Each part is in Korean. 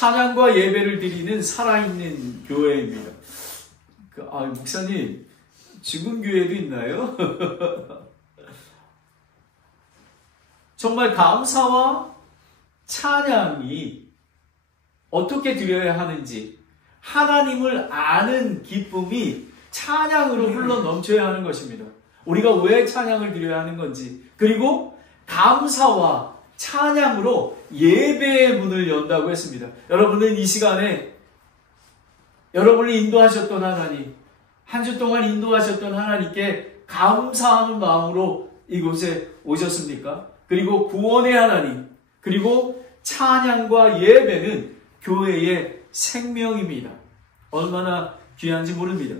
찬양과 예배를 드리는 살아있는 교회입니다. 목사님, 죽은 교회도 있나요? 정말 감사와 찬양이 어떻게 드려야 하는지, 하나님을 아는 기쁨이 찬양으로 흘러 넘쳐야 하는 것입니다. 우리가 왜 찬양을 드려야 하는 건지, 그리고 감사와 찬양으로 예배의 문을 연다고 했습니다. 여러분은 이 시간에 여러분을 인도하셨던 하나님, 한 주 동안 인도하셨던 하나님께 감사하는 마음으로 이곳에 오셨습니까? 그리고 구원의 하나님, 그리고 찬양과 예배는 교회의 생명입니다. 얼마나 귀한지 모릅니다.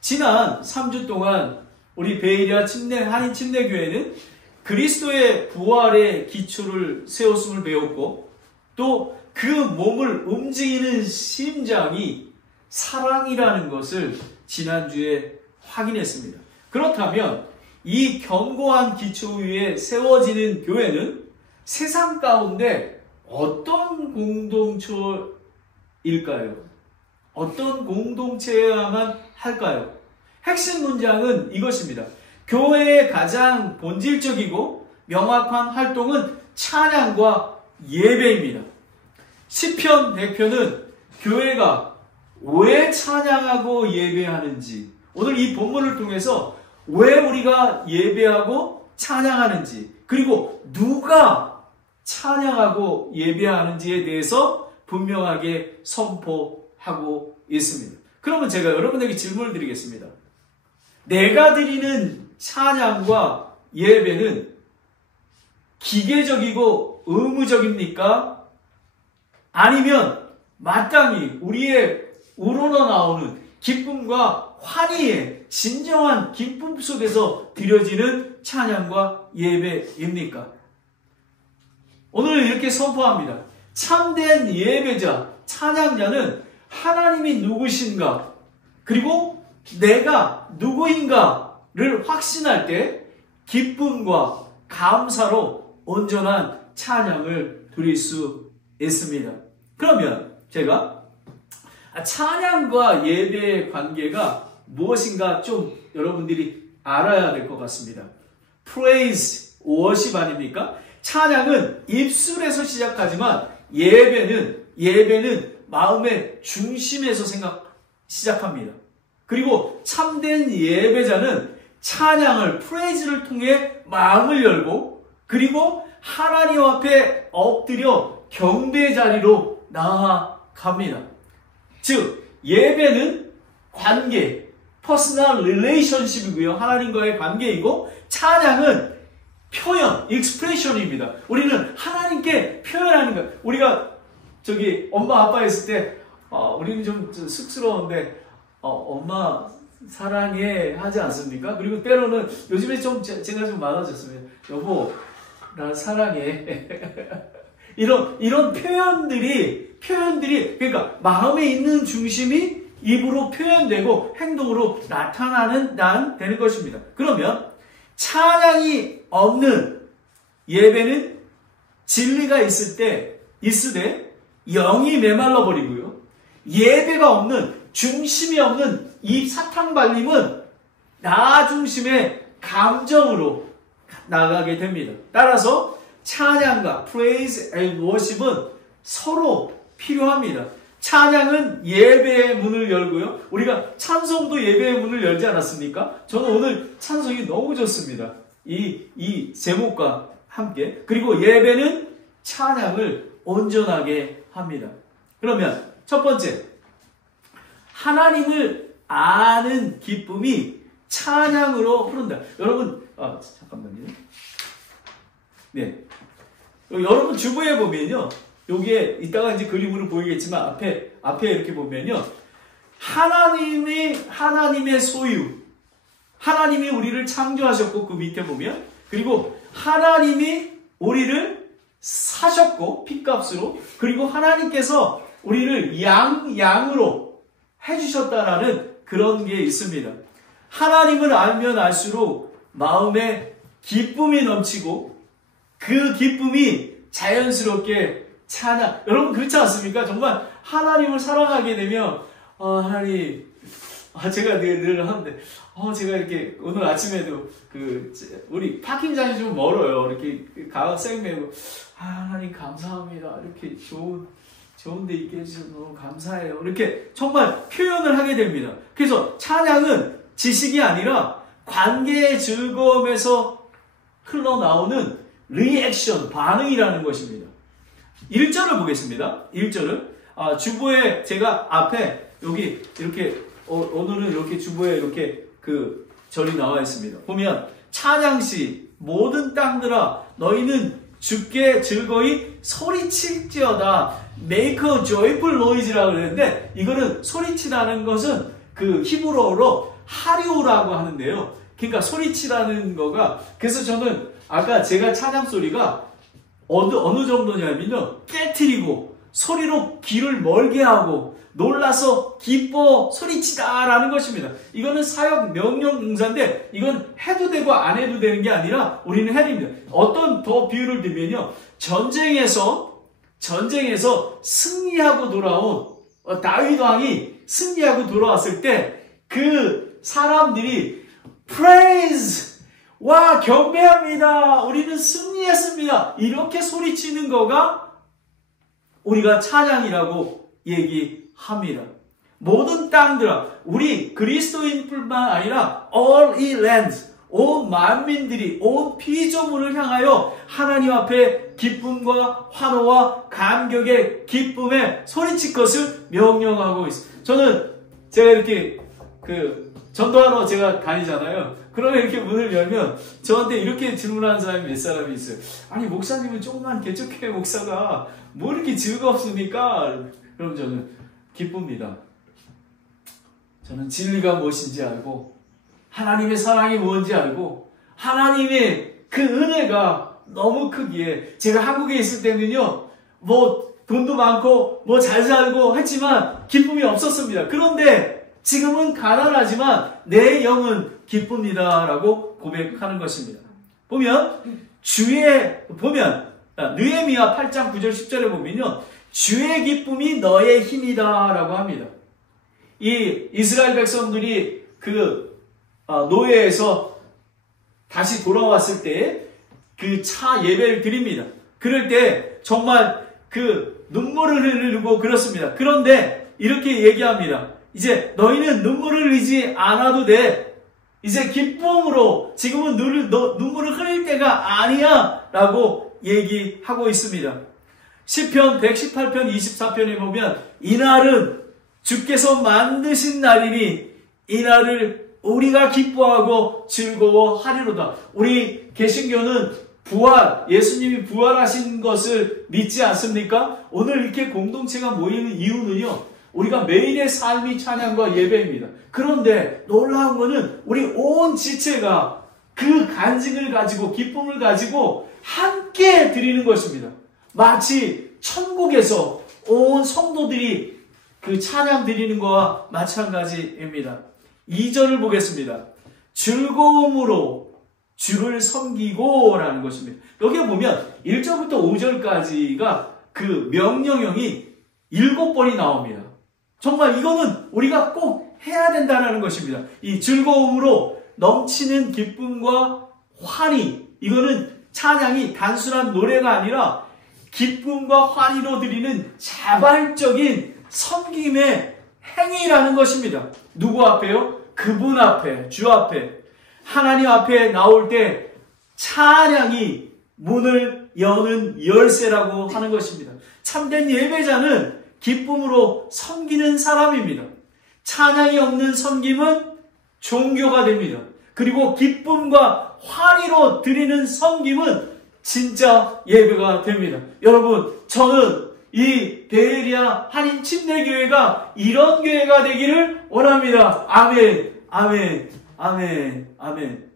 지난 3주 동안 우리 베이리아 한인 침례교회는 그리스도의 부활의 기초를 세웠음을 배웠고, 또 그 몸을 움직이는 심장이 사랑이라는 것을 지난주에 확인했습니다. 그렇다면 이 견고한 기초 위에 세워지는 교회는 세상 가운데 어떤 공동체일까요? 어떤 공동체여야만 할까요? 핵심 문장은 이것입니다. 교회의 가장 본질적이고 명확한 활동은 찬양과 예배입니다. 시편 100편은 교회가 왜 찬양하고 예배하는지, 오늘 이 본문을 통해서 왜 우리가 예배하고 찬양하는지, 그리고 누가 찬양하고 예배하는지에 대해서 분명하게 선포하고 있습니다. 그러면 제가 여러분에게 질문을 드리겠습니다. 내가 드리는 찬양과 예배는 기계적이고 의무적입니까? 아니면 마땅히 우리의 우러나오는 기쁨과 환희의 진정한 기쁨 속에서 드려지는 찬양과 예배입니까? 오늘 이렇게 선포합니다. 참된 예배자, 찬양자는 하나님이 누구신가, 그리고 내가 누구인가를 확신할 때 기쁨과 감사로 온전한 찬양을 드릴 수 있습니다. 그러면 제가 찬양과 예배의 관계가 무엇인가 좀 여러분들이 알아야 될 것 같습니다. Praise, worship 아닙니까? 찬양은 입술에서 시작하지만 예배는 마음의 중심에서 시작합니다. 그리고 참된 예배자는 찬양을, 프레이즈를 통해 마음을 열고, 그리고 하나님 앞에 엎드려 경배 자리로 나아갑니다. 즉, 예배는 관계, 퍼스널 릴레이션십이고요. 하나님과의 관계이고, 찬양은 표현, 익스프레션입니다. 우리는 하나님께 표현하는 거예요. 우리가 엄마 아빠 있을 때 우리는 좀 쑥스러운데 엄마 사랑해 하지 않습니까? 그리고 때로는 요즘에 제가 좀 많아졌습니다. 여보 나 사랑해. 이런 표현들이 그러니까 마음에 있는 중심이 입으로 표현되고 행동으로 되는 것입니다. 그러면 찬양이 없는 예배는 진리가 있으되 영이 메말라 버리고요. 예배가 없는, 중심이 없는 이 사탕 발림은 나 중심의 감정으로 나가게 됩니다. 따라서 찬양과 praise and worship은 서로 필요합니다. 찬양은 예배의 문을 열고요. 우리가 찬송도 예배의 문을 열지 않았습니까? 저는 오늘 찬송이 너무 좋습니다. 이 제목과 함께. 그리고 예배는 찬양을 온전하게 합니다. 그러면 첫 번째, 하나님을 아는 기쁨이 찬양으로 흐른다. 여러분, 잠깐만요. 네. 여러분 주부에 보면요. 여기에 이따가 이제 그림으로 보이겠지만 앞에 이렇게 보면요. 하나님의 소유. 하나님이 우리를 창조하셨고, 그 밑에 보면, 그리고 하나님이 우리를 사셨고, 핏값으로, 그리고 하나님께서 우리를 양으로 해주셨다라는 그런 게 있습니다. 하나님을 알면 알수록 마음에 기쁨이 넘치고, 그 기쁨이 자연스럽게 찬양. 여러분 그렇지 않습니까? 정말 하나님을 사랑하게 되면 하나님, 제가 늘 하는데 제가 이렇게 오늘 아침에도 우리 파킹장이 좀 멀어요. 이렇게 가서 생매고 하나님 감사합니다. 이렇게 좋은 데 있게 해주셔서 너무 감사해요. 이렇게 정말 표현을 하게 됩니다. 그래서 찬양은 지식이 아니라 관계의 즐거움에서 흘러나오는 리액션, 반응이라는 것입니다. 1절을 보겠습니다. 1절을. 주보에 제가 앞에 여기 이렇게 오늘은 이렇게 주보에 이렇게 절이 나와 있습니다. 보면 찬양시 모든 땅들아 너희는 주께 즐거이 소리칠지어다. Make a joyful noise라고 그랬는데 이거는 소리치라는 것은 히브리어로 하리오라고 하는데요. 그러니까 소리치라는 거가, 그래서 저는 아까 제가 찬양 소리가 어느 정도냐면요, 깨트리고 소리로 귀를 멀게 하고 놀라서 기뻐 소리치다라는 것입니다. 이거는 사역 명령 응사인데 이건 해도 되고 안 해도 되는 게 아니라 우리는 해야 됩니다. 어떤 더 비유를 들면요, 전쟁에서 승리하고 돌아온 다윗 왕이 승리하고 돌아왔을 때 그 사람들이 praise, 와 경배합니다, 우리는 승리했습니다, 이렇게 소리치는 거가 우리가 찬양이라고 얘기합니다. 모든 땅들아, 우리 그리스도인뿐만 아니라 all i lands, 온 만민들이, 온 피조물을 향하여 하나님 앞에 기쁨과 환호와 감격의 기쁨에 소리칠 것을 명령하고 있습니다. 제가 이렇게 전도하러 제가 다니잖아요. 그러면 이렇게 문을 열면 저한테 이렇게 질문하는 사람이 몇 사람이 있어요. 아니 목사님은 조그만 개척교회 목사가 뭐 이렇게 즐겁습니까? 그럼 저는 기쁩니다. 저는 진리가 무엇인지 알고 하나님의 사랑이 뭔지 알고 하나님의 그 은혜가 너무 크기에, 제가 한국에 있을 때는요, 돈도 많고 잘 살고 했지만 기쁨이 없었습니다. 그런데 지금은 가난하지만 내 영은 기쁩니다라고 고백하는 것입니다. 느헤미야 8장 9절 10절에 보면요, 주의 기쁨이 너의 힘이다라고 합니다. 이 이스라엘 백성들이 노예에서 다시 돌아왔을 때 차 예배를 드립니다. 그럴 때 정말 눈물을 흘리고 그렇습니다. 그런데 이렇게 얘기합니다. 이제 너희는 눈물을 흘리지 않아도 돼. 이제 기쁨으로, 지금은 눈물을 흘릴 때가 아니야 라고 얘기하고 있습니다. 시편 118편 24편에 보면 이날은 주께서 만드신 날이니 이날을 우리가 기뻐하고 즐거워하리로다. 우리 개신교는 예수님이 부활하신 것을 믿지 않습니까? 오늘 이렇게 공동체가 모이는 이유는요, 우리가 매일의 삶이 찬양과 예배입니다. 그런데 놀라운 것은 우리 온 지체가 그 간증을 가지고 기쁨을 가지고 함께 드리는 것입니다. 마치 천국에서 온 성도들이 찬양 드리는 것과 마찬가지입니다. 2절을 보겠습니다. 즐거움으로 주를 섬기고 라는 것입니다. 여기에 보면 1절부터 5절까지가 명령형이 7번이 나옵니다. 정말 이거는 우리가 꼭 해야 된다는 것입니다. 이 즐거움으로 넘치는 기쁨과 환희, 이거는 찬양이 단순한 노래가 아니라 기쁨과 환희로 드리는 자발적인 섬김의 행위라는 것입니다. 누구 앞에요? 그분 앞에, 주 앞에, 하나님 앞에 나올 때 찬양이 문을 여는 열쇠라고 하는 것입니다. 참된 예배자는 기쁨으로 섬기는 사람입니다. 찬양이 없는 섬김은 종교가 됩니다. 그리고 기쁨과 환희로 드리는 섬김은 진짜 예배가 됩니다. 여러분, 저는 이 베에리아 한인 침례교회가 이런 교회가 되기를 원합니다. 아멘, 아멘, 아멘, 아멘.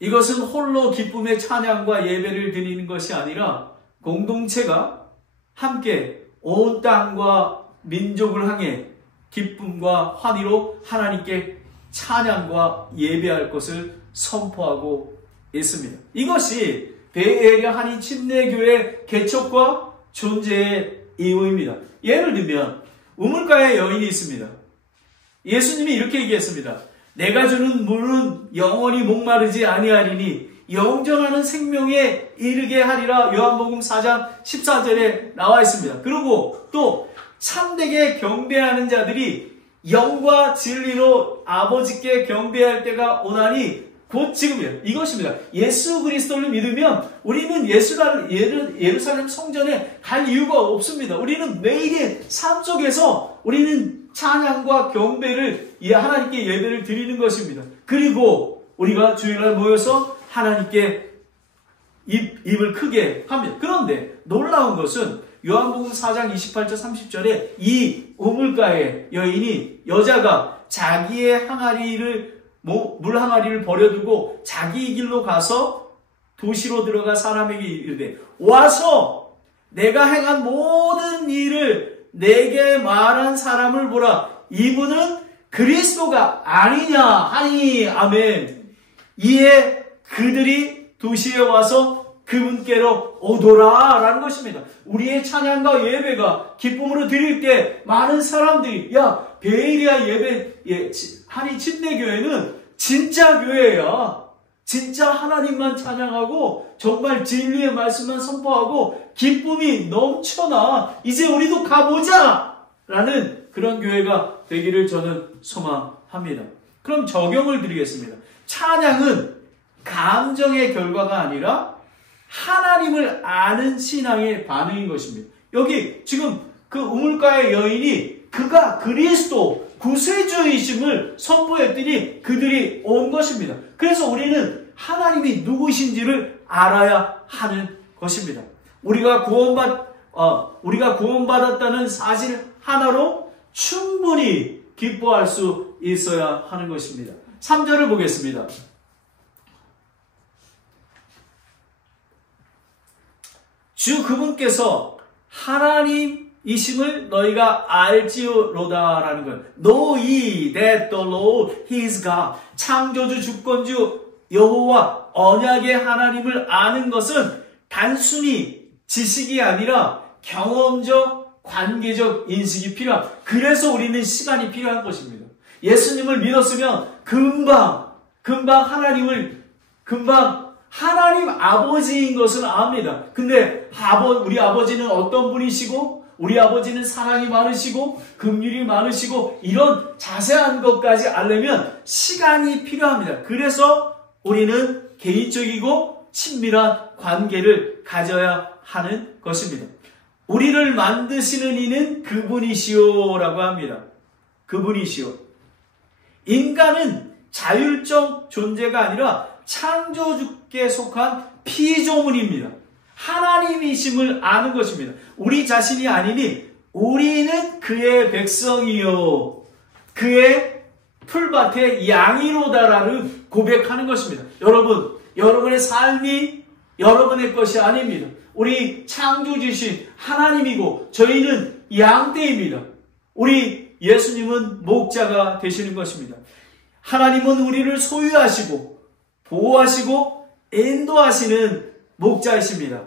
이것은 홀로 기쁨의 찬양과 예배를 드리는 것이 아니라 공동체가 함께 온 땅과 민족을 향해 기쁨과 환희로 하나님께 찬양과 예배할 것을 선포하고 있습니다. 이것이 베에리아 한인 침례교회 개척과 존재의 이유입니다. 예를 들면 우물가에 여인이 있습니다. 예수님이 이렇게 얘기했습니다. 내가 주는 물은 영원히 목마르지 아니하리니 영전하는 생명에 이르게 하리라. 요한복음 4장 14절에 나와 있습니다. 그리고 또 참되게 경배하는 자들이 영과 진리로 아버지께 경배할 때가 오나니 곧 지금이에요. 이것입니다. 예수 그리스도를 믿으면 우리는 예루살렘 성전에 갈 이유가 없습니다. 우리는 매일의 삶 속에서 우리는 찬양과 경배를 하나님께 예배를 드리는 것입니다. 그리고 우리가 주일날 모여서 하나님께 입을 크게 합니다. 그런데 놀라운 것은 요한복음 4장 28절 30절에 이 우물가의 여자가 자기의 물 항아리를 버려두고 자기 길로 가서 도시로 들어가 사람에게 이르되 와서 내가 행한 모든 일을 내게 말한 사람을 보라. 이분은 그리스도가 아니냐 하니 아멘. 이에 그들이 도시에 와서 그분께로 오더라 라는 것입니다. 우리의 찬양과 예배가 기쁨으로 드릴 때 많은 사람들이 베에리아 한인 침례교회는 진짜 교회야. 진짜 하나님만 찬양하고 정말 진리의 말씀만 선포하고 기쁨이 넘쳐나. 이제 우리도 가보자 라는 그런 교회가 되기를 저는 소망합니다. 그럼 적용을 드리겠습니다. 찬양은 감정의 결과가 아니라 하나님을 아는 신앙의 반응인 것입니다. 여기 지금 그 우물가의 여인이 그가 그리스도 구세주이심을 선포했더니 그들이 온 것입니다. 그래서 우리는 하나님이 누구신지를 알아야 하는 것입니다. 우리가 구원받았다는 사실 하나로 충분히 기뻐할 수 있어야 하는 것입니다. 3절을 보겠습니다. 주 그분께서 하나님이심을 너희가 알지로다라는 것. Know ye that the Lord is God. 창조주 주권주 여호와 언약의 하나님을 아는 것은 단순히 지식이 아니라 경험적 관계적 인식이 필요한. 그래서 우리는 시간이 필요한 것입니다. 예수님을 믿었으면 금방 하나님 아버지인 것을 압니다. 근데 우리 아버지는 어떤 분이시고 우리 아버지는 사랑이 많으시고 긍휼이 많으시고 이런 자세한 것까지 알려면 시간이 필요합니다. 그래서 우리는 개인적이고 친밀한 관계를 가져야 하는 것입니다. 우리를 만드시는 이는 그분이시오라고 합니다. 그분이시오. 인간은 자율적 존재가 아니라 창조주께 속한 피조물입니다. 하나님이심을 아는 것입니다. 우리 자신이 아니니 우리는 그의 백성이요 그의 풀밭의 양이로다라는 고백하는 것입니다. 여러분, 여러분의 삶이 여러분의 것이 아닙니다. 우리 창조주신 하나님이고 저희는 양떼입니다. 우리 예수님은 목자가 되시는 것입니다. 하나님은 우리를 소유하시고 보호하시고 인도하시는 목자이십니다.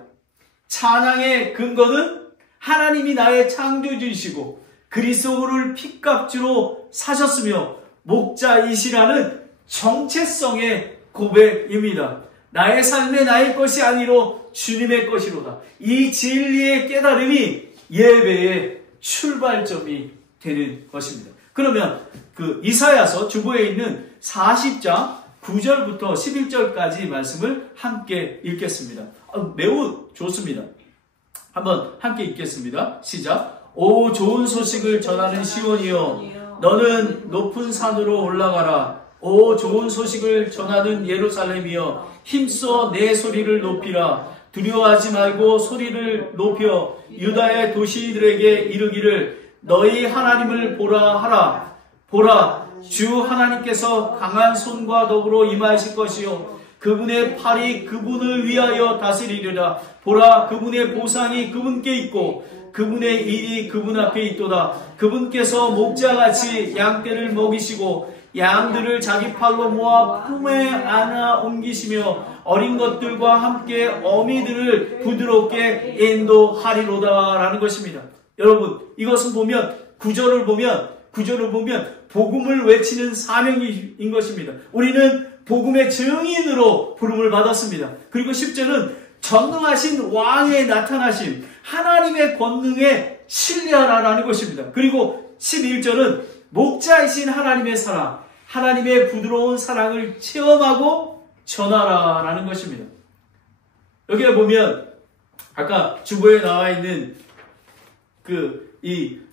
찬양의 근거는 하나님이 나의 창조주이시고 그리스도를 핏값주로 사셨으며 목자이시라는 정체성의 고백입니다. 나의 삶의 나의 것이 아니로 주님의 것이로다. 이 진리의 깨달음이 예배의 출발점이 되는 것입니다. 그러면 그 이사야서 주보에 있는 40장 9절부터 11절까지 말씀을 함께 읽겠습니다. 매우 좋습니다. 한번 함께 읽겠습니다. 시작. 오 좋은 소식을 전하는 시온이여 너는 높은 산으로 올라가라. 오 좋은 소식을 전하는 예루살렘이여 힘써 내 소리를 높이라. 두려워하지 말고 소리를 높여 유다의 도시들에게 이르기를 너희 하나님을 보라 하라. 보라 주 하나님께서 강한 손과 더불어 임하실 것이요 그분의 팔이 그분을 위하여 다스리리라. 보라 그분의 보상이 그분께 있고 그분의 일이 그분 앞에 있도다. 그분께서 목자같이 양떼를 먹이시고 양들을 자기 팔로 모아 품에 안아 옮기시며 어린 것들과 함께 어미들을 부드럽게 인도하리로다라는 것입니다. 여러분, 이것은 보면 구절을 보면 복음을 외치는 사명인 것입니다. 우리는 복음의 증인으로 부름을 받았습니다. 그리고 10절은 전능하신 왕의 나타나심, 하나님의 권능에 신뢰하라라는 것입니다. 그리고 11절은 목자이신 하나님의 사랑, 하나님의 부드러운 사랑을 체험하고 전하라라는 것입니다. 여기에 보면 아까 주보에 나와 있는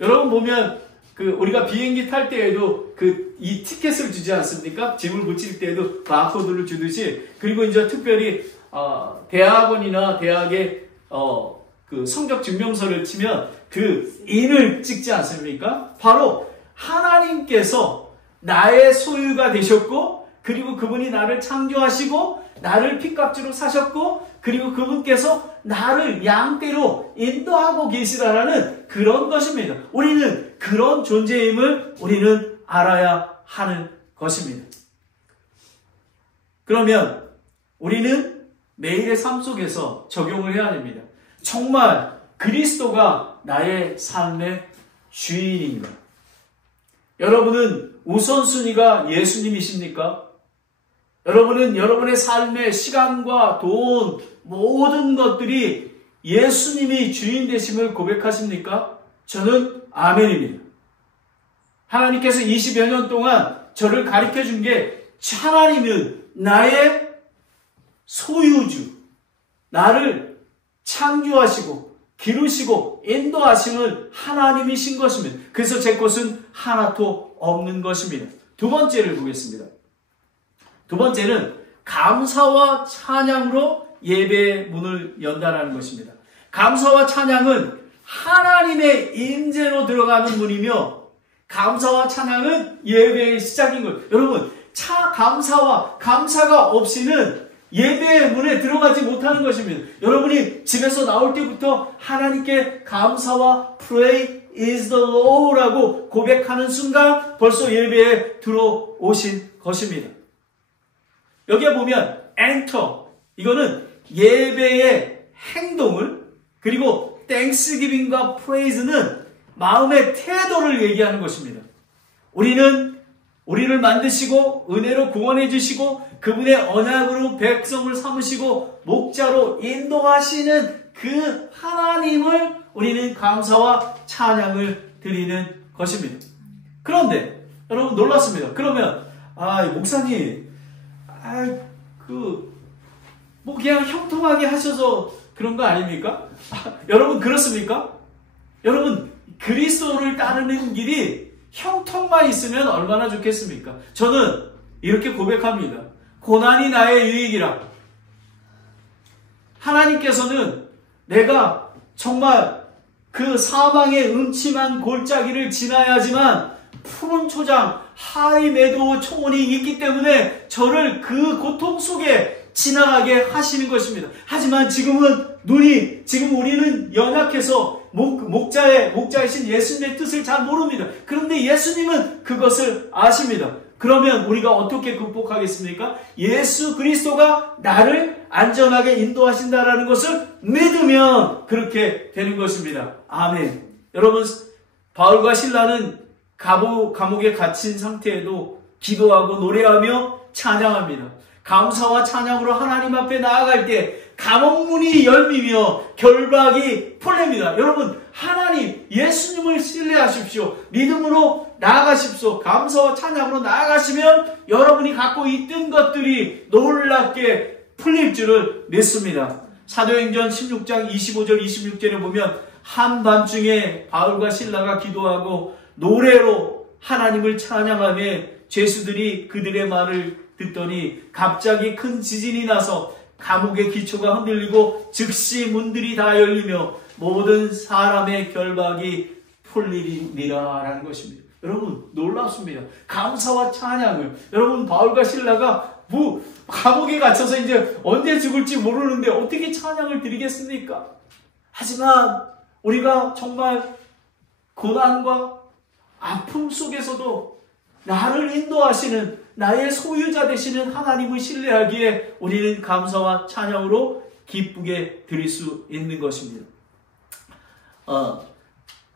여러분 보면 우리가 비행기 탈 때에도 이 티켓을 주지 않습니까? 짐을 붙일 때에도 바코드를 주듯이, 그리고 이제 특별히 대학원이나 대학의 성적 증명서를 치면 그 인을 찍지 않습니까? 바로 하나님께서 나의 소유가 되셨고, 그리고 그분이 나를 창조하시고 나를 핏값으로 사셨고, 그리고 그분께서 나를 양떼로 인도하고 계시다라는 그런 것입니다. 우리는 그런 존재임을 우리는 알아야 하는 것입니다. 그러면 우리는 매일의 삶 속에서 적용을 해야 됩니다. 정말 그리스도가 나의 삶의 주인입니다. 여러분은 우선순위가 예수님이십니까? 여러분은 여러분의 삶의 시간과 돈, 모든 것들이 예수님이 주인 되심을 고백하십니까? 저는 아멘입니다. 하나님께서 20여 년 동안 저를 가르쳐 준 게, 하나님은 나의 소유주, 나를 창조하시고 기르시고 인도하심은 하나님이신 것입니다. 그래서 제 것은 하나도 없는 것입니다. 두 번째를 보겠습니다. 두 번째는 감사와 찬양으로 예배의 문을 연다라는 것입니다. 감사와 찬양은 하나님의 임재로 들어가는 문이며, 감사와 찬양은 예배의 시작인 거예요. 여러분, 감사가 없이는 예배의 문에 들어가지 못하는 것입니다. 여러분이 집에서 나올 때부터 하나님께 감사와 Pray is the Lord라고 고백하는 순간 벌써 예배에 들어오신 것입니다. 여기에 보면 enter, 이거는 예배의 행동을, 그리고 thanksgiving과 praise는 마음의 태도를 얘기하는 것입니다. 우리를 만드시고 은혜로 구원해 주시고 그분의 언약으로 백성을 삼으시고 목자로 인도하시는 그 하나님을 우리는 감사와 찬양을 드리는 것입니다. 그런데 여러분 놀랐습니다. 그러면 목사님 그냥 형통하게 하셔서 그런 거 아닙니까? 여러분 그렇습니까? 여러분 그리스도를 따르는 길이 형통만 있으면 얼마나 좋겠습니까? 저는 이렇게 고백합니다. 고난이 나의 유익이라. 하나님께서는 내가 정말 그 사망의 음침한 골짜기를 지나야지만 푸른 초장, 하이 메도우 초원이 있기 때문에 저를 그 고통 속에 지나가게 하시는 것입니다. 하지만 지금 우리는 연약해서 목자이신 예수님의 뜻을 잘 모릅니다. 그런데 예수님은 그것을 아십니다. 그러면 우리가 어떻게 극복하겠습니까? 예수 그리스도가 나를 안전하게 인도하신다라는 것을 믿으면 그렇게 되는 것입니다. 아멘. 여러분, 바울과 실라는 감옥에 갇힌 상태에도 기도하고 노래하며 찬양합니다. 감사와 찬양으로 하나님 앞에 나아갈 때 감옥문이 열리며 결박이 풀립니다. 여러분, 하나님 예수님을 신뢰하십시오. 믿음으로 나아가십시오. 감사와 찬양으로 나아가시면 여러분이 갖고 있던 것들이 놀랍게 풀릴 줄을 믿습니다. 사도행전 16장 25절 26절에 보면 한밤중에 바울과 실라가 기도하고 노래로 하나님을 찬양하며 죄수들이 그들의 말을 듣더니 갑자기 큰 지진이 나서 감옥의 기초가 흔들리고 즉시 문들이 다 열리며 모든 사람의 결박이 풀리리라라는 것입니다. 여러분 놀랍습니다. 감사와 찬양을, 여러분 바울과 실라가 감옥에 갇혀서 이제 언제 죽을지 모르는데 어떻게 찬양을 드리겠습니까? 하지만 우리가 정말 고난과 아픔 속에서도 나를 인도하시는 나의 소유자 되시는 하나님을 신뢰하기에 우리는 감사와 찬양으로 기쁘게 드릴 수 있는 것입니다.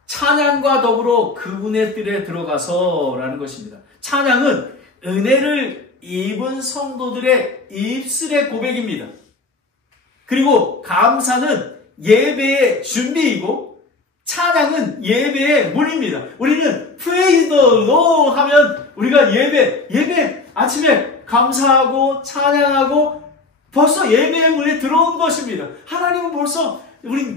찬양과 더불어 그분의 뜰에 들어가서 라는 것입니다. 찬양은 은혜를 입은 성도들의 입술의 고백입니다. 그리고 감사는 예배의 준비이고 찬양은 예배의 문입니다. 우리는 Praise the Lord 하면 우리가 예배 아침에 감사하고 찬양하고 벌써 예배의 문에 들어온 것입니다. 하나님은 벌써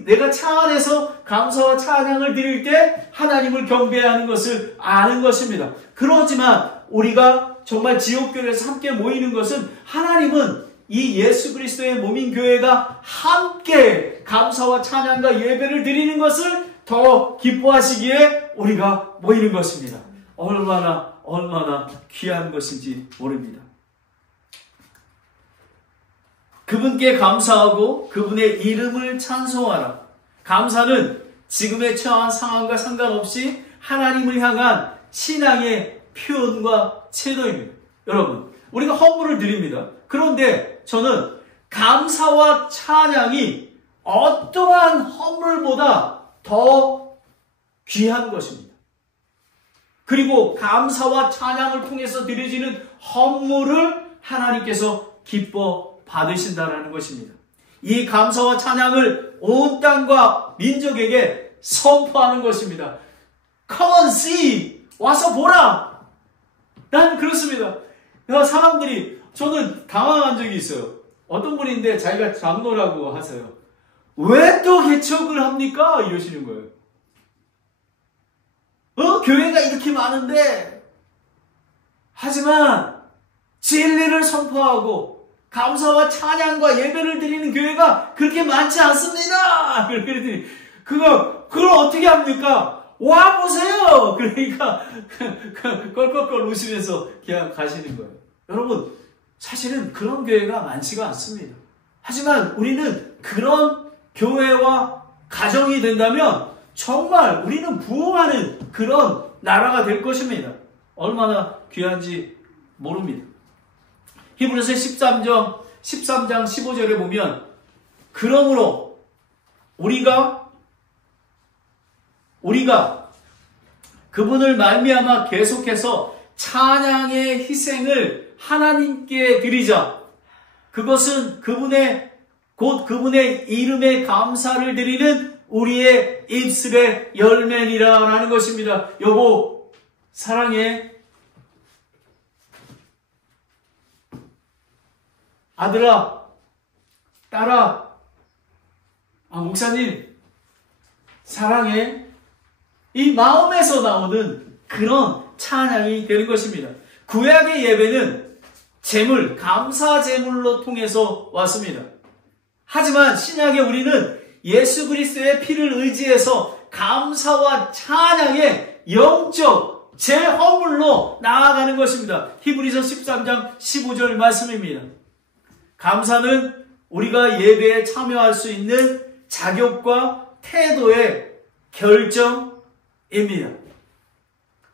내가 차 안에서 감사와 찬양을 드릴 때 하나님을 경배하는 것을 아는 것입니다. 그렇지만 우리가 정말 지옥교회에서 함께 모이는 것은 하나님은 이 예수 그리스도의 몸인 교회가 함께 감사와 찬양과 예배를 드리는 것을 더 기뻐하시기에 우리가 모이는 것입니다. 얼마나 귀한 것인지 모릅니다. 그분께 감사하고 그분의 이름을 찬송하라. 감사는 지금의 처한 상황과 상관없이 하나님을 향한 신앙의 표현과 태도입니다. 여러분, 우리가 헌물을 드립니다. 그런데 저는 감사와 찬양이 어떠한 헌물보다 더 귀한 것입니다. 그리고 감사와 찬양을 통해서 드려지는 헌물을 하나님께서 기뻐 받으신다라는 것입니다. 이 감사와 찬양을 온 땅과 민족에게 선포하는 것입니다. Come on, see! 와서 보라! 나는 그렇습니다. 저는 당황한 적이 있어요. 어떤 분인데 자기가 장로라고 하세요. 왜 또 개척을 합니까? 이러시는 거예요. 교회가 이렇게 많은데, 하지만 진리를 선포하고 감사와 찬양과 예배를 드리는 교회가 그렇게 많지 않습니다. 그랬더니 그걸 어떻게 합니까? 와 보세요. 그러니까 껄껄껄 웃으면서 그냥 가시는 거예요. 여러분, 사실은 그런 교회가 많지가 않습니다. 하지만 우리는 그런 교회와 가정이 된다면 정말 우리는 부흥하는 그런 나라가 될 것입니다. 얼마나 귀한지 모릅니다. 히브리서 13장 15절에 보면 그러므로 우리가 그분을 말미암아 계속해서 찬양의 희생을 하나님께 드리자. 그것은 곧 그분의 이름에 감사를 드리는 우리의 입술의 열매니라라는 것입니다. 여보, 사랑해. 아들아, 딸아, 목사님, 사랑해. 이 마음에서 나오는 그런 찬양이 되는 것입니다. 구약의 예배는 제물, 감사 제물로 통해서 왔습니다. 하지만 신약의 우리는 예수 그리스도의 피를 의지해서 감사와 찬양의 영적 제헌물로 나아가는 것입니다. 히브리서 13장 15절 말씀입니다. 감사는 우리가 예배에 참여할 수 있는 자격과 태도의 결정입니다.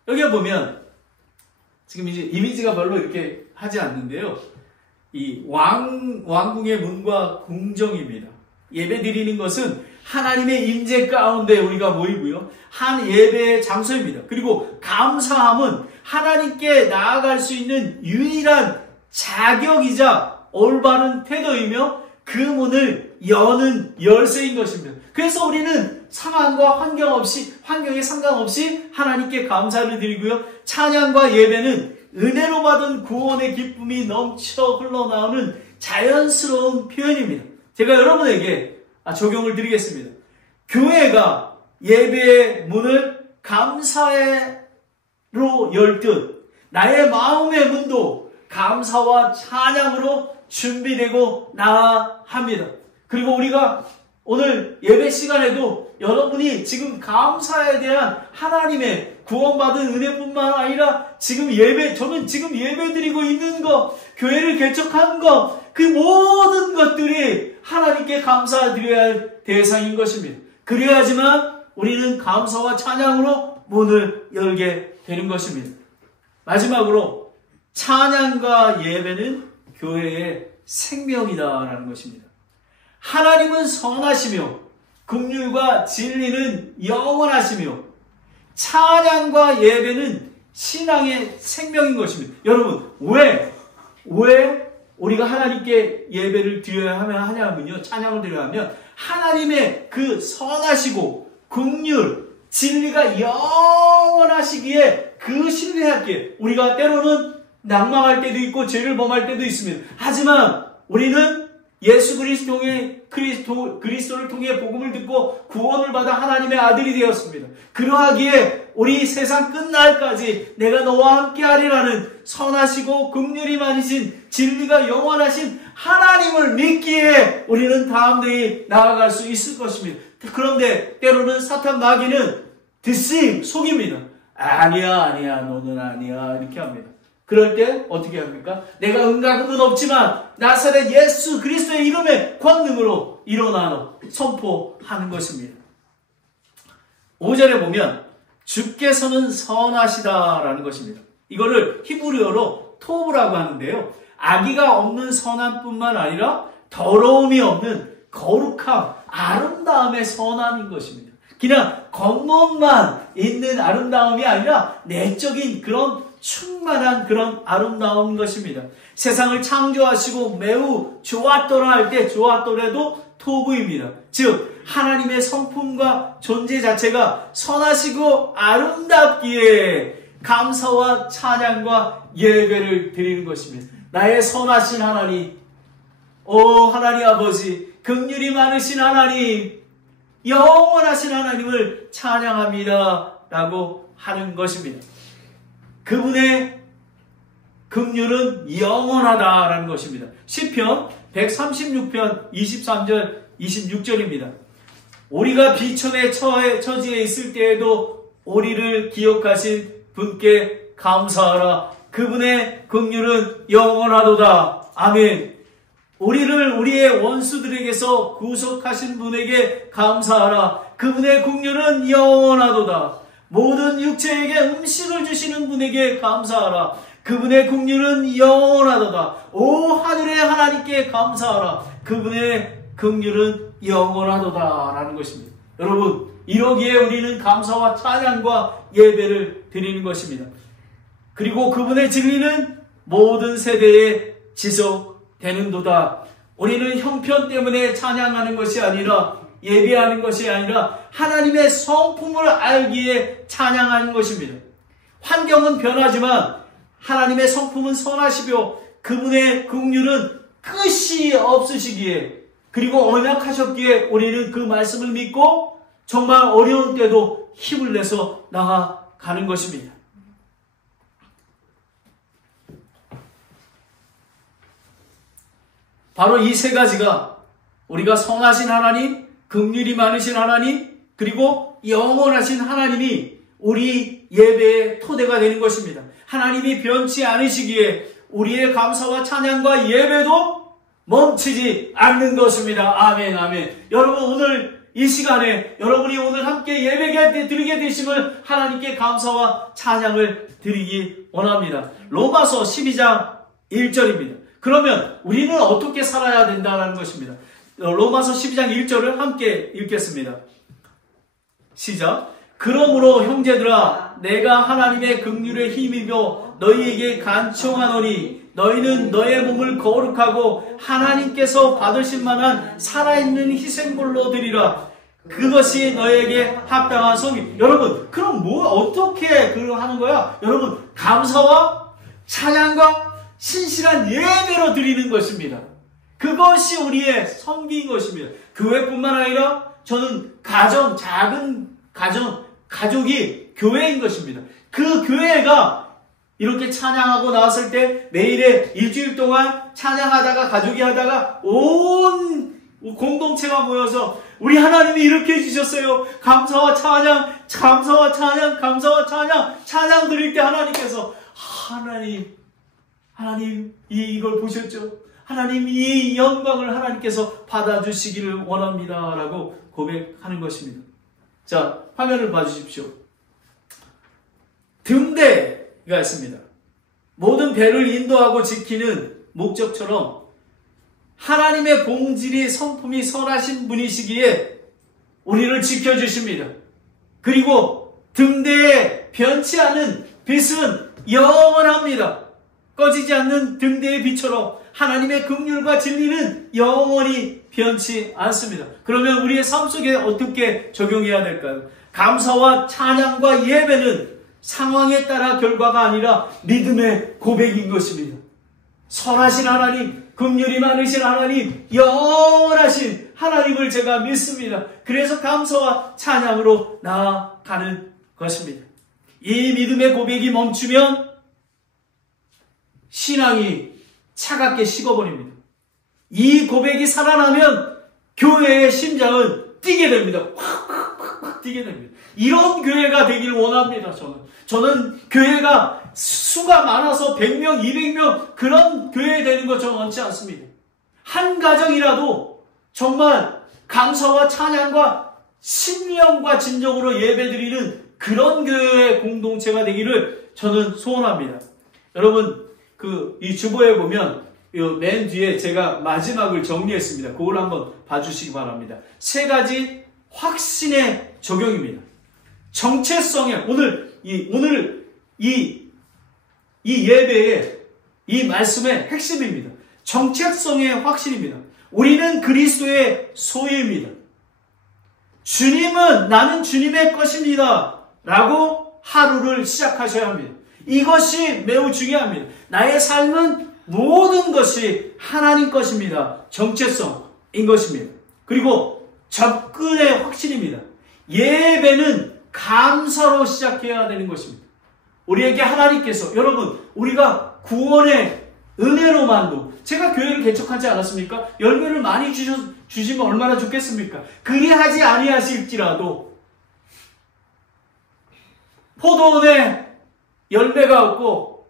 여기 보면 지금 이제 이미지가 별로 이렇게 하지 않는데요. 이 왕궁의 문과 궁정입니다. 예배 드리는 것은 하나님의 임재 가운데 우리가 모이고요. 한 예배의 장소입니다. 그리고 감사함은 하나님께 나아갈 수 있는 유일한 자격이자 올바른 태도이며 그 문을 여는 열쇠인 것입니다. 그래서 우리는 상황과 환경에 상관없이 하나님께 감사를 드리고요. 찬양과 예배는 은혜로 받은 구원의 기쁨이 넘쳐 흘러나오는 자연스러운 표현입니다. 제가 여러분에게 적용을 드리겠습니다. 교회가 예배의 문을 감사로 열듯 나의 마음의 문도 감사와 찬양으로 준비되고 나아야 합니다. 그리고 우리가 오늘 예배 시간에도 여러분이 지금 감사에 대한 하나님의 구원받은 은혜뿐만 아니라 저는 지금 예배 드리고 있는 것, 교회를 개척한 것, 그 모든 것들이 하나님께 감사드려야 할 대상인 것입니다. 그래야지만 우리는 감사와 찬양으로 문을 열게 되는 것입니다. 마지막으로 찬양과 예배는 교회의 생명이다라는 것입니다. 하나님은 선하시며 긍휼과 진리는 영원하시며 찬양과 예배는 신앙의 생명인 것입니다. 여러분, 왜 우리가 하나님께 예배를 드려야 하냐면요, 찬양을 드려야 하면 하나님의 그 선하시고 긍휼, 진리가 영원하시기에 그 신뢰하기에 우리가 때로는 낭망할 때도 있고 죄를 범할 때도 있습니다. 하지만 우리는 예수 그리스도를 통해 복음을 듣고 구원을 받아 하나님의 아들이 되었습니다. 그러하기에 우리 세상 끝날까지 내가 너와 함께 하리라는 선하시고 긍휼이 많으신 진리가 영원하신 하나님을 믿기에 우리는 다음 데에 나아갈 수 있을 것입니다. 그런데 때로는 사탄 마귀는 deceive, 속입니다. 아니야, 너는 아니야, 이렇게 합니다. 그럴 때 어떻게 합니까? 내가 은각은 없지만 나사렛 예수 그리스도의 이름의 권능으로 일어나노 선포하는 것입니다. 5절에 보면 주께서는 선하시다라는 것입니다. 이거를 히브리어로 토브라고 하는데요. 악의가 없는 선함뿐만 아니라 더러움이 없는 거룩함, 아름다움의 선함인 것입니다. 그냥 겉멋만 있는 아름다움이 아니라 내적인 그런 충만한 그런 아름다운 것입니다. 세상을 창조하시고 매우 좋았더라 할 때 좋았더라도 토부입니다. 즉 하나님의 성품과 존재 자체가 선하시고 아름답기에 감사와 찬양과 예배를 드리는 것입니다. 나의 선하신 하나님, 하나님 아버지, 긍휼이 많으신 하나님, 영원하신 하나님을 찬양합니다 라고 하는 것입니다. 그분의 긍휼은 영원하다라는 것입니다. 시편 136편 23절 26절입니다. 우리가 비천에 처지에 있을 때에도 우리를 기억하신 분께 감사하라. 그분의 긍휼은 영원하도다. 아멘. 우리를 우리의 원수들에게서 구속하신 분에게 감사하라. 그분의 긍휼은 영원하도다. 모든 육체에게 음식을 주시는 분에게 감사하라. 그분의 긍휼은 영원하도다. 오 하늘의 하나님께 감사하라. 그분의 긍휼은 영원하도다 라는 것입니다. 여러분, 이러기에 우리는 감사와 찬양과 예배를 드리는 것입니다. 그리고 그분의 진리는 모든 세대에 지속되는도다. 우리는 형편 때문에 찬양하는 것이 아니라 예배하는 것이 아니라 하나님의 성품을 알기에 찬양하는 것입니다. 환경은 변하지만 하나님의 성품은 선하시며 그분의 긍휼은 끝이 없으시기에 그리고 언약하셨기에 우리는 그 말씀을 믿고 정말 어려운 때도 힘을 내서 나아가는 것입니다. 바로 이 세 가지가 우리가 선하신 하나님, 긍휼이 많으신 하나님, 그리고 영원하신 하나님이 우리 예배의 토대가 되는 것입니다. 하나님이 변치 않으시기에 우리의 감사와 찬양과 예배도 멈추지 않는 것입니다. 아멘, 아멘. 여러분, 오늘 이 시간에 여러분이 오늘 함께 예배에 드리게 되심을 하나님께 감사와 찬양을 드리기 원합니다. 로마서 12장 1절입니다. 그러면 우리는 어떻게 살아야 된다는 것입니다. 로마서 12장 1절을 함께 읽겠습니다. 시작. 그러므로 형제들아 내가 하나님의 긍휼에 힘입어 너희에게 간청하노니 너희는 너의 몸을 거룩하고 하나님께서 받으실 만한 살아있는 희생물로 드리라. 그것이 너에게 합당한 성이. 여러분, 그럼 어떻게 하는 거야? 여러분, 감사와 찬양과 신실한 예배로 드리는 것입니다. 그것이 우리의 섬기인 것입니다. 교회뿐만 아니라 저는 작은 가족이 교회인 것입니다. 그 교회가 이렇게 찬양하고 나왔을 때 매일에 일주일 동안 찬양하다가 가족이 하다가 온 공동체가 모여서 우리 하나님이 이렇게 해주셨어요. 감사와 찬양, 감사와 찬양, 감사와 찬양 드릴 때 하나님께서 하나님 이걸 보셨죠? 하나님 이 영광을 하나님께서 받아주시기를 원합니다 라고 고백하는 것입니다. 자, 화면을 봐주십시오. 등대가 있습니다. 모든 배를 인도하고 지키는 목적처럼 하나님의 본질이 성품이 선하신 분이시기에 우리를 지켜주십니다. 그리고 등대에 변치 않은 빛은 영원합니다. 꺼지지 않는 등대의 빛처럼 하나님의 긍휼과 진리는 영원히 변치 않습니다. 그러면 우리의 삶 속에 어떻게 적용해야 될까요? 감사와 찬양과 예배는 상황에 따라 결과가 아니라 믿음의 고백인 것입니다. 선하신 하나님, 긍휼이 많으신 하나님, 영원하신 하나님을 제가 믿습니다. 그래서 감사와 찬양으로 나아가는 것입니다. 이 믿음의 고백이 멈추면 신앙이 차갑게 식어버립니다. 이 고백이 살아나면 교회의 심장은 뛰게 됩니다. 확 뛰게 됩니다. 이런 교회가 되길 원합니다. 저는 교회가 수가 많아서 100명, 200명 그런 교회 되는 것 저는 원치 않습니다. 한 가정이라도 정말 감사와 찬양과 신령과 진정으로 예배드리는 그런 교회의 공동체가 되기를 저는 소원합니다. 여러분, 이 주보에 보면 맨 뒤에 제가 마지막을 정리했습니다. 그걸 한번 봐주시기 바랍니다. 3가지 확신의 적용입니다. 정체성에 오늘 이 예배의 이 말씀의 핵심입니다. 정체성의 확신입니다. 우리는 그리스도의 소유입니다. 주님은 나는 주님의 것입니다. 라고 하루를 시작하셔야 합니다. 이것이 매우 중요합니다. 나의 삶은 모든 것이 하나님 것입니다. 정체성인 것입니다. 그리고 접근의 확신입니다. 예배는 감사로 시작해야 되는 것입니다. 우리에게 하나님께서, 여러분, 우리가 구원의 은혜로만도, 제가 교회를 개척하지 않았습니까? 열매를 많이 주시면 얼마나 좋겠습니까? 그리하지 아니하실지라도 포도원에 열매가 없고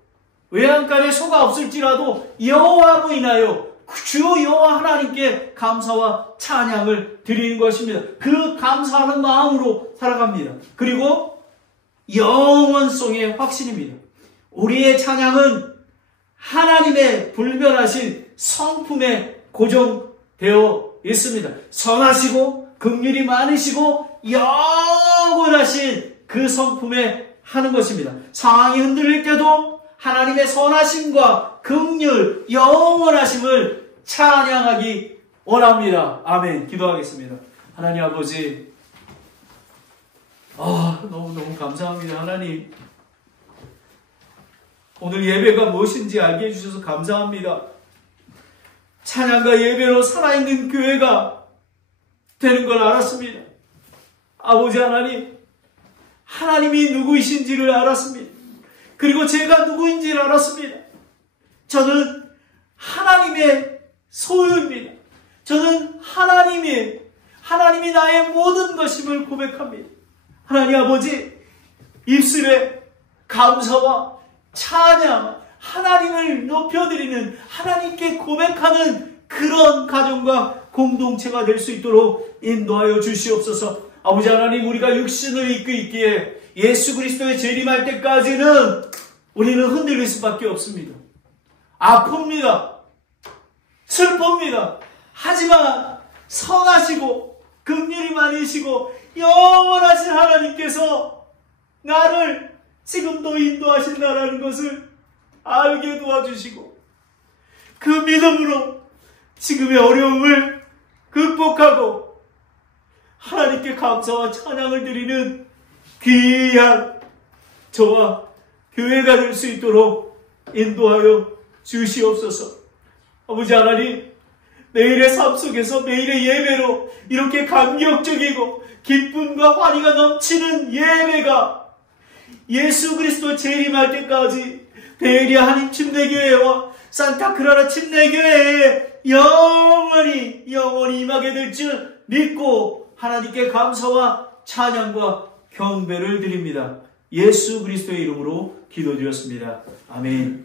외양간에 소가 없을지라도 여호와로 인하여 주 여호와 하나님께 감사와 찬양을 드리는 것입니다. 그 감사하는 마음으로 살아갑니다. 그리고 영원성의 확신입니다. 우리의 찬양은 하나님의 불변하신 성품에 고정되어 있습니다. 선하시고 긍휼이 많으시고 영원하신 그 성품에 하는 것입니다. 상황이 흔들릴 때도 하나님의 선하심과 긍휼, 영원하심을 찬양하기 원합니다. 아멘. 기도하겠습니다. 하나님 아버지, 너무너무 감사합니다. 하나님, 오늘 예배가 무엇인지 알게 해주셔서 감사합니다. 찬양과 예배로 살아있는 교회가 되는 걸 알았습니다. 아버지 하나님, 하나님이 누구이신지를 알았습니다. 그리고 제가 누구인지를 알았습니다. 저는 하나님의 소유입니다. 저는 하나님이 나의 모든 것임을 고백합니다. 하나님 아버지, 입술에 감사와 찬양, 하나님을 높여드리는, 하나님께 고백하는 그런 가정과 공동체가 될 수 있도록 인도하여 주시옵소서. 아버지 하나님, 우리가 육신을 입고 있기에 예수 그리스도의 재림할 때까지는 우리는 흔들릴 수밖에 없습니다. 아픕니다. 슬픕니다. 하지만 선하시고 긍휼이 많으시고 영원하신 하나님께서 나를 지금도 인도하신다라는 것을 알게 도와주시고 그 믿음으로 지금의 어려움을 극복하고 하나님께 감사와 찬양을 드리는 귀한 저와 교회가 될 수 있도록 인도하여 주시옵소서. 아버지 하나님, 매일의 삶 속에서 매일의 예배로 이렇게 감격적이고 기쁨과 환희가 넘치는 예배가 예수 그리스도 재림할 때까지 베리아 한인 침례교회와 산타크라라 침례교회에 영원히 임하게 될 줄 믿고 하나님께 감사와 찬양과 경배를 드립니다. 예수 그리스도의 이름으로 기도드렸습니다. 아멘.